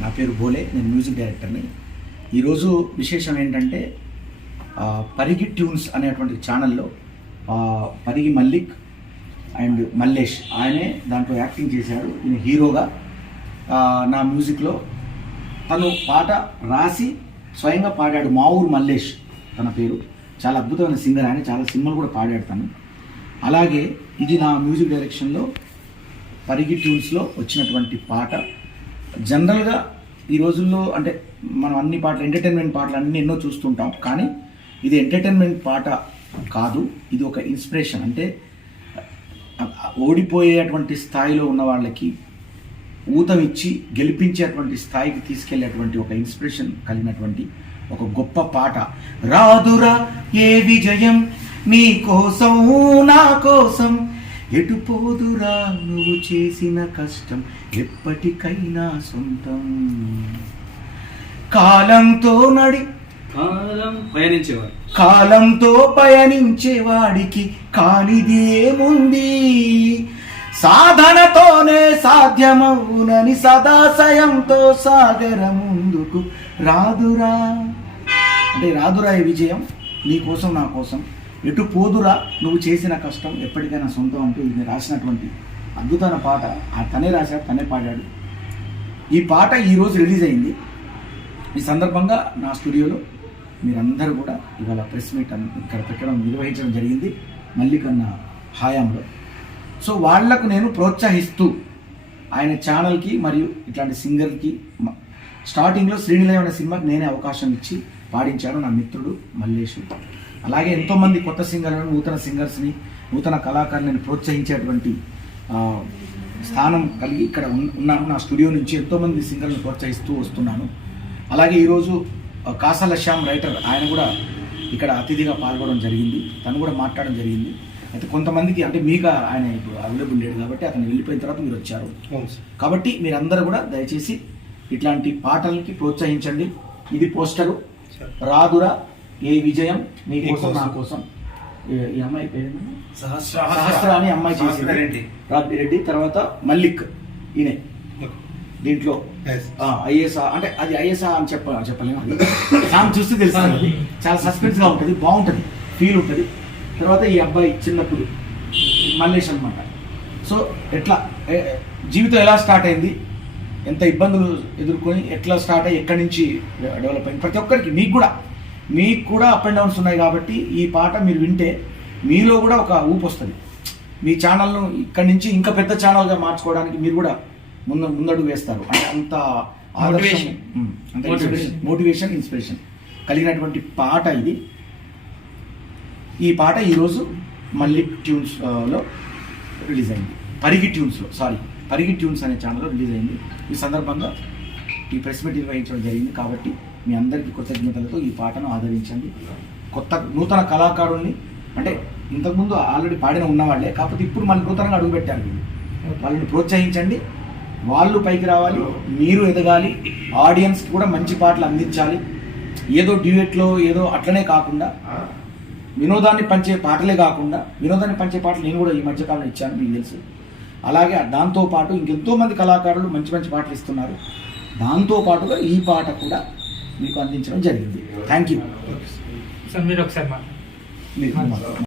నా పేరు బోలే, నేను మ్యూజిక్ డైరెక్టర్ని. ఈరోజు విశేషం ఏంటంటే పరిగి ట్యూన్స్ అనేటువంటి ఛానల్లో పరిగి మల్లిక్ అండ్ మల్లేష్ ఆయనే దాంట్లో యాక్టింగ్ చేశాడు. ఈయన హీరోగా నా మ్యూజిక్లో తను పాట రాసి స్వయంగా పాడాడు. మా ఊరు మల్లేష్ తన పేరు. చాలా అద్భుతమైన సింగర్ ఆయన, చాలా సినిమాలు కూడా పాడాడు తను. అలాగే ఇది నా మ్యూజిక్ డైరెక్షన్లో పరిగి ట్యూన్స్లో వచ్చినటువంటి పాట. జనరల్గా ఈ రోజుల్లో అంటే మనం అన్ని పాటలు ఎంటర్టైన్మెంట్ పాటలు అన్నీ ఎన్నో చూస్తుంటాం, కానీ ఇది ఎంటర్టైన్మెంట్ పాట కాదు, ఇది ఒక ఇన్స్పిరేషన్. అంటే ఓడిపోయేటువంటి స్థాయిలో ఉన్న వాళ్ళకి ఊతమిచ్చి గెలిపించేటువంటి స్థాయికి తీసుకెళ్లేటువంటి ఒక ఇన్స్పిరేషన్ కలిగినటువంటి ఒక గొప్ప పాట. రాదురా ఏ విజయం నీ కోసం నా కోసం, ఎటు పోదురా నువ్వు చేసిన కష్టం ఎప్పటికైనా సొంతం. కాలంతో పయనించేవాడికి కానిది ఏముంది, సాధనతోనే సాధ్యమవునని సదాశయంతో సాగర ముందుకు. రాదురా అంటే రాదురా ఈ విజయం నీ కోసం నా కోసం, ఎటు పోదురా నువ్వు చేసిన కష్టం ఎప్పటికైనా సొంతం అంటూ ఇది రాసినటువంటి అద్భుతమైన పాట. తనే రాశాడు, తనే పాడాడు. ఈ పాట ఈరోజు రిలీజ్ అయింది. ఈ సందర్భంగా నా స్టూడియోలో మీరందరూ కూడా ఇవాళ ప్రెస్ మీట్ ఇక్కడ నిర్వహించడం జరిగింది మల్లికన్న హయాంలో. సో వాళ్లకు నేను ప్రోత్సహిస్తూ ఆయన ఛానల్కి మరియు ఇట్లాంటి సింగర్కి స్టార్టింగ్లో శ్రీనిలయం అనే సినిమాకి నేనే అవకాశం ఇచ్చి పాడించాను నా మిత్రుడు మల్లేషు. అలాగే ఎంతోమంది కొత్త సింగర్లను, నూతన సింగర్స్ని, నూతన కళాకారులను ప్రోత్సహించేటువంటి స్థానం కలిగి ఇక్కడ ఉన్నాను. నా స్టూడియో నుంచి ఎంతోమంది సింగర్లను ప్రోత్సహిస్తూ వస్తున్నాను. అలాగే ఈరోజు కాసాల శ్యామ్ రైటర్ ఆయన కూడా ఇక్కడ అతిథిగా పాల్గొనడం జరిగింది. తను కూడా మాట్లాడడం జరిగింది. అయితే కొంతమందికి అంటే మీకు ఆయన ఇప్పుడు అవైలబుల్ లేడు కాబట్టి అతను వెళ్ళిపోయిన తర్వాత మీరు వచ్చారు. కాబట్టి మీరందరూ కూడా దయచేసి ఇట్లాంటి పాటలకి ప్రోత్సహించండి. ఇది పోస్టరు. రాదురా ఏ విజయం నీ కోసం నా కోసం. ఈ అమ్మాయి పేరు సహస్ర అని అమ్మాయి చేసింది, రెడ్డి. తర్వాత మల్లిక్ ఈయనే దీంట్లో ఐఎస్ఆ అంటే అది ఐఎస్ఆ అని చెప్పలేము. సాంగ్ చూస్తే తెలుస్తుంది, చాలా సస్పెన్స్గా ఉంటుంది, బాగుంటుంది, ఫీల్ ఉంటుంది. తర్వాత ఈ అబ్బాయి చిన్నప్పుడు మల్లేష్ అనమాట. సో ఎట్లా జీవితం ఎలా స్టార్ట్ అయింది, ఎంత ఇబ్బందులు ఎదుర్కొని ఎట్లా స్టార్ట్ అయ్యి ఎక్కడి నుంచి డెవలప్ అయింది, ప్రతి ఒక్కరికి మీకు కూడా అప్ అండ్ డౌన్స్ ఉన్నాయి. కాబట్టి ఈ పాట మీరు వింటే మీలో కూడా ఒక ఊపు వస్తుంది. మీ ఛానల్ను ఇక్కడి నుంచి ఇంకా పెద్ద ఛానల్గా మార్చుకోవడానికి మీరు కూడా ముందడుగు వేస్తారు. అంటే అంత ఆదర్శం, మోటివేషన్, ఇన్స్పిరేషన్ కలిగినటువంటి పాట ఇది. ఈ పాట ఈరోజు మల్లిక్ ట్యూన్స్లో రిలీజ్ అయింది. పరిగి ట్యూన్స్ అనే ఛానల్లో రిలీజ్ అయింది. ఈ సందర్భంగా ఈ ప్రెస్ మీట్ నిర్వహించడం జరిగింది. కాబట్టి మీ అందరికీ కృతజ్ఞతలతో ఈ పాటను ఆదరించండి. నూతన కళాకారుల్ని అంటే ఇంతకుముందు ఆల్రెడీ పాడిన ఉన్నవాళ్లే, కాకపోతే ఇప్పుడు మళ్ళీ నూతనంగా అడుగుపెట్టారు. వాళ్ళని ప్రోత్సహించండి, వాళ్ళు పైకి రావాలి, మీరు ఎదగాలి, ఆడియన్స్కి కూడా మంచి పాటలు అందించాలి. ఏదో డ్యూయెట్లో ఏదో అట్లనే కాకుండా వినోదాన్ని పంచే పాటలే కాకుండా వినోదాన్ని పంచే పాటలు నేను కూడా ఈ మధ్యకాలంలో ఇచ్చాను, మీకు తెలుసు. అలాగే దాంతోపాటు ఇంకెంతోమంది కళాకారులు మంచి మంచి పాటలు ఇస్తున్నారు. దాంతోపాటుగా ఈ పాట కూడా మీకు అందించడం జరిగింది. Thank you.